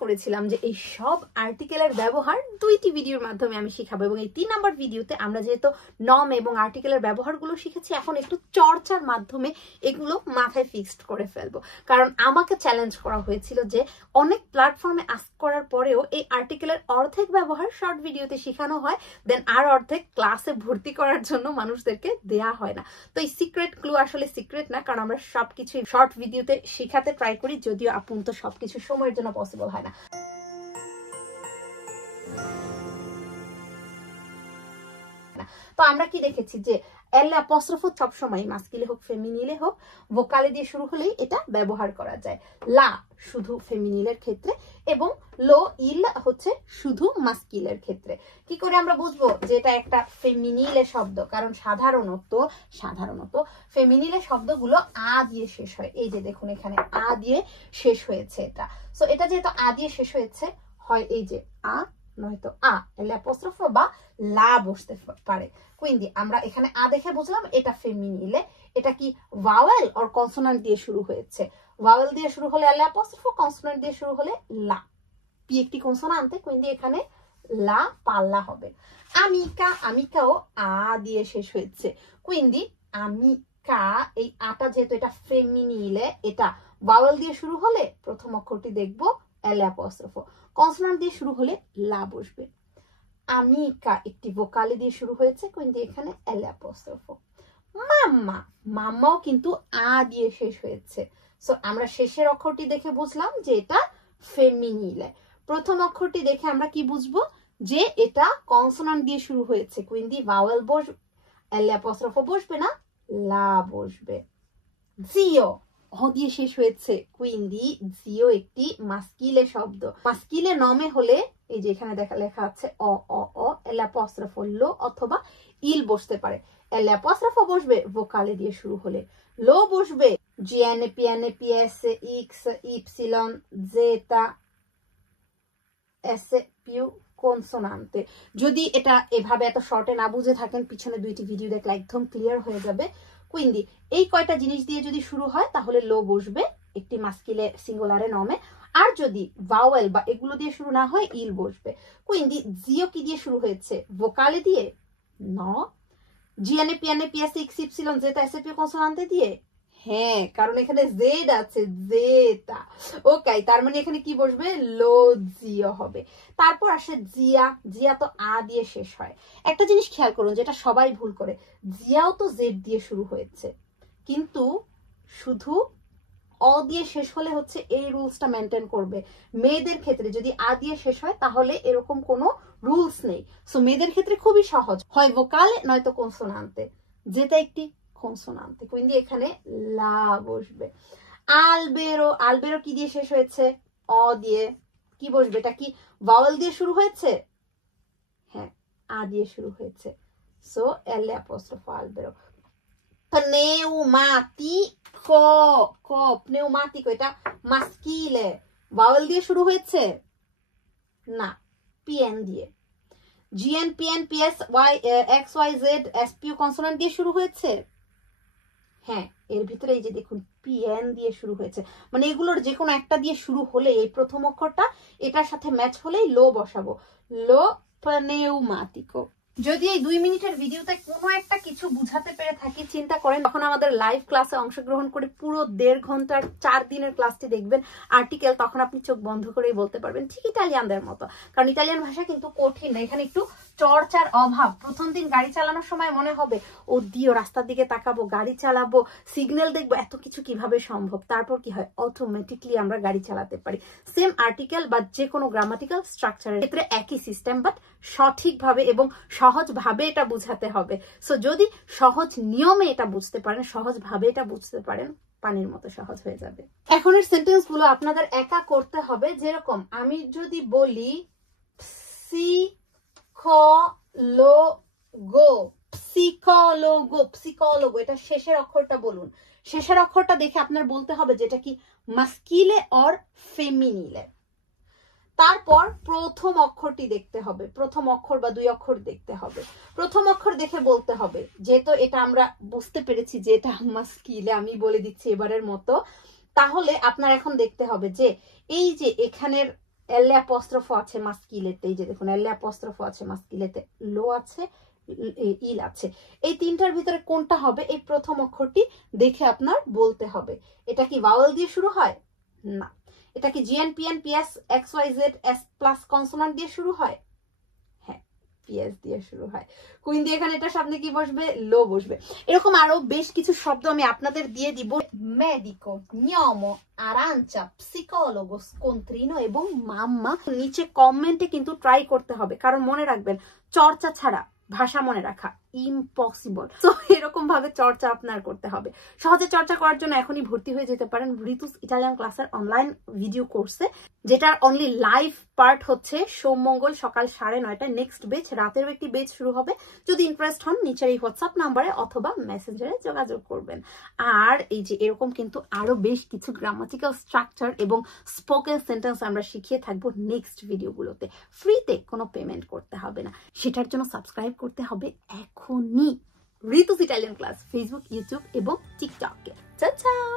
করেছিলাম যে এই সব আর্টিকেলের ব্যবহার 2টি ভিডিওর মাধ্যমে আমি শিখাবো, এবং এই 3 নাম্বার ভিডিওতে আমরা যেহেতু নর্ম এবং আর্টিকেলের ব্যবহারগুলো শিখেছি, এখন একটু চর্চার মাধ্যমে এগুলো মাথায় ফিক্সড করে ফেলবো। কারণ আমাকে চ্যালেঞ্জ করা হয়েছিল যে অনেক প্ল্যাটফর্মে আস্ক করার পরেও এই আর্টিকেলের অর্ধেক ব্যবহার শর্ট ভিডিওতে শেখানো হয়, দেন আর অর্ধেক ক্লাসে ভর্তি করার জন্য মানুষদেরকে দেয়া হয় না। তো এই সিক্রেট ক্লু আসলে সিক্রেট না, কারণ আমরা সবকিছু শর্ট ভিডিওতে শেখাতে ট্রাই করি, যদিও আপন তো সবকিছু সময়ের জন্য পসিবল হয় না। তো আমরা কি দেখেছি যে এল অ্যাপস্ট্রোফ সবসময় মাস্কিলে হোক ফেমিনিলে হোক ভোকালে দিয়ে শুরু হলেই এটা ব্যবহার করা যায়। লা শুধু ফেমিনিলের ক্ষেত্রে এবং লো ইল হচ্ছে শুধু মাস্কিলের ক্ষেত্রে। কি করে আমরা বুঝবো যে এটা একটা ফেমিনিলে শব্দ? কারণ সাধারণত ফেমিনিলে শব্দগুলো আ দিয়ে শেষ হয়। এই যে দেখুন এখানে আ দিয়ে শেষ হয়েছে এটা। সো এটা যেহেতু আ দিয়ে শেষ হয়েছে, হয় এই যে আ নয়তো আ এল অ্যাপস্ট্রোফ বা লা বসতে পারে। কুইন্দি আমরা এখানে আ দেখে বুঝলাম এটা ফেমিনিলে। এটা কি ভাওয়েল অর কনসোনান্ট দিয়ে শুরু হয়েছে? ভাওয়েল দিয়ে শুরু হলে এল অ্যাপস্ট্রোফ, কনসোনান্ট দিয়ে শুরু হলে লা। পি একটি কনসোনান্টে, কুইন্দি এখানে লা পাল্লা হবে। আমিকা, আমিকাও আ দিয়ে শেষ হয়েছে। কুইন্দি আমিকা, এই আটা যেহেতু এটা ফেমিনিলে, এটা ভাওয়েল দিয়ে শুরু হলে প্রথম অক্ষরটি দেখবো এল অ্যাপস্ট্রোফ, কনসোনান্ট দিয়ে শুরু হলে লা বসবে। আমিকা একটি ভোকালে দিয়ে শুরু হয়েছে, কিন্তু এখানে এল অ্যাপস্ট্রোফ। মাম্মা, মাম্মাও কিন্তু আ দিয়ে শেষ হয়েছে। সো আমরা শেষের অক্ষরটি দেখে বুঝলাম যে এটা ফেমিনিলে। প্রথম অক্ষরটি দেখে আমরা কি বুঝবো? যে এটা কনসোনান্ট দিয়ে শুরু হয়েছে, কুইন্দি ভাওয়েল বসবে, এল অ্যাপস্ট্রোফ বসবে না, লা বসবে। জিও হ দিয়ে শেষ হয়েছে, কুইন্দি জিও একটি মাস্কিলে শব্দ। মাস্কিলে নমে হলে এই যে এখানে লেখা আছে অ অ অ, এল অ্যাপস্ট্রোফ লো অথবা ইল বসতে পারে। এল অ্যাপস্ট্রোফ বসবে ভোকালে দিয়ে শুরু হলে, লো বসবে জিএনএ পিএনএ পিএস ইক্স ইপসিলন জেটা এস পিউ কনসোনান্তে। যদি এটা এভাবে এত শর্টে না বুঝে থাকেন, পিছনে 2টি ভিডিও দেখলে একদম ক্লিয়ার হয়ে যাবে। কুইন্দি এই কয়টা জিনিস দিয়ে যদি শুরু হয় তাহলে লো বসবে একটি মাস্কিলে সিঙ্গুলারে নমে, আর যদি ভাওয়েল বা এগুলো দিয়ে শুরু না হয় ইল বসবে। কুইন্দি জিও কি দিয়ে শুরু হয়েছে? ভোকালে দিয়ে ন। জিএনএ পিএনএ পিএস ইক্স ইপসিলন জেটা এসএপি কনসোনান্তে দিয়ে, হ্যাঁ, কারণ এখানে জেড আছে, জেটা। ওকে, তার মানে এখানে কি বসবে? লো জিও হবে। তারপর আসে জিয়া, জিয়া তো আ দিয়ে শেষ হয়। একটা জিনিস খেয়াল করুন যেটা সবাই ভুল করে, জিয়াও তো জেড দিয়ে শুরু হয়েছে, কিন্তু শুধু অ দিয়ে শেষ হলে হচ্ছে এই রুলসটা মেনটেন করবে। মেয়েদের ক্ষেত্রে যদি আ দিয়ে শেষ হয় তাহলে এরকম কোনো রুলস নেই। সো মেয়েদের ক্ষেত্রে খুবই সহজ, হয় ভোকালে নয়তো কনসোনান্তে, যেটা একটি কনসোনান্তে, কুইন্দি এখানে লা বসবে। আলবেরো, আলবেরো কি দিয়ে শেষ হয়েছে? অ দিয়ে। কি বসবে? এটা কি ভাওয়েল দিয়ে শুরু হয়েছে? হ্যাঁ, আ দিয়ে শুরু হয়েছে। সো এল অ্যাপস্ট্রোফ আলবেরো। পনেউমাটিকো, পনেউমাটিকো এটা মাস্কিলে, ভাওয়েল দিয়ে শুরু হয়েছে না, পিএন দিয়ে। GN PN PS Y X Y Z এসপিউ কনসোনান্ট দিয়ে শুরু হয়েছে, হ্যাঁ, এর ভিতরে এই যে দেখুন পিএন দিয়ে শুরু হয়েছে, মানে এগুলোর যে কোনো একটা দিয়ে শুরু হলে এই প্রথম অক্ষরটা এটার সাথে ম্যাচ হলেই লো বসাবো, লো পনেউমাটিকো। যদি এই 2 মিনিটের ভিডিওতে কোনো একটা কিছু বুঝাতে পেরে থাকি, চিন্তা করেন তখন আমাদের লাইভ ক্লাসে অংশগ্রহণ করে পুরো 1.5 ঘন্টার 4 দিনের ক্লাসটি দেখবেন আর্টিকেল, তখন আপনি চোখ বন্ধ করেই বলতে পারবেন ঠিক ইটালিয়ানদের মতো। কারণ ইটালিয়ান ভাষা কিন্তু কঠিন না, এখানে একটু চর্চার অভাব। প্রথম দিন গাড়ি চালানোর সময় মনে হবে ও দিও রাস্তার দিকে তাকাবো, গাড়ি চালাবো, সিগন্যাল দেখবো, এত কিছু কিভাবে সম্ভব? তারপর কি হয়? অটোমেটিকলি আমরা গাড়ি চালাতে পারি। সেম আর্টিকেল বা যে কোনো গ্রামাটিক্যাল স্ট্রাকচারের ক্ষেত্রে একই সিস্টেম, বাট সঠিকভাবে এবং সহজভাবে এটা বুঝাতে হবে। সো যদি সহজ নিয়মে এটা বুঝতে পারেন, সহজভাবে এটা বুঝতে পারেন, পানির মতো সহজ হয়ে যাবে। এখন এর সেন্টেন্স গুলো আপনাদের একা করতে হবে। যেরকম আমি যদি বলি psychologo, psychologo, psychologo, এটা শেষের অক্ষরটা বলুন। শেষের অক্ষরটা দেখে আপনার বলতে হবে যেটা কি মাস্কিলে অর ফেমিনিলে। তারপর প্রথম অক্ষরটি দেখতে হবে, প্রথম অক্ষর বা 2 অক্ষর দেখতে হবে। প্রথম অক্ষর দেখে বলতে হবে, যেহেতু এটা আমরা বুঝতে পেরেছি যে এটা মাস্কিলে, আমি বলে দিচ্ছি এবারের মতো। তাহলে আপনার এখন দেখতে হবে যে এই যে এখানের এল অ্যাপস্ট্রোফ আছে মাস্কিলেতে, এই যে দেখুন এল অ্যাপস্ট্রোফ আছে মাস্কিলেতে, লো আছে, ইল আছে। এই তিনটার ভিতরে কোনটা হবে এই প্রথম অক্ষরটি দেখে আপনার বলতে হবে। এটা কি ভাওয়েল দিয়ে শুরু হয়? না। এটা কি GN PN PS X Y Z S plus consonant দিয়ে শুরু হয়? হ্যাঁ, পিএস দিয়ে শুরু হয়। কুইন দিয়ে এখানে এটা সামনে কি বসবে? লো বসবে। এরকম আরো বেশ কিছু শব্দ আমি আপনাদের দিয়ে দিব। মেডিকো, নিয়মো, আরাঞ্চা, পসিকোলগোস, কন্ত্রিনো এবং মাম্মা। নিচে কমেন্টে কিন্তু ট্রাই করতে হবে, কারণ মনে রাখবেন চর্চা ছাড়া ভাষা মনে রাখা ইম্পসিবল। তো এরকম ভাবে চর্চা আপনার করতে হবে। সহজে চর্চা করার জন্য এখনই ভর্তি হয়ে যেতে পারেন ঋতুস ইটালিয়ান ক্লাসের অনলাইন ভিডিও কোর্সে, যেটার অনলি লাইভ পার্ট হচ্ছে সোম মঙ্গল সকাল 9:30টায়। নেক্সট বেচ রাতের একটি বেচ শুরু হবে। যদি ইন্টারেস্ট হন নিচের এই হোয়াটসঅ্যাপ নাম্বারে অথবা মেসেঞ্জারে যোগাযোগ করবেন। আর এই যে এরকম কিন্তু আরো বেশ কিছু গ্রামাটিক্যাল স্ট্রাকচার এবং স্পোকেন সেন্টেন্স আমরা শিখিয়ে থাকবো নেক্সট ভিডিওগুলোতে। ফ্রিতে, কোনো পেমেন্ট করতে হবে না। সেটার জন্য সাবস্ক্রাইব করতে হবে এখনই ঋতুস ইটালিয়ান ক্লাস ফেসবুক, ইউটিউব এবং টিকটকে। চাও চাও।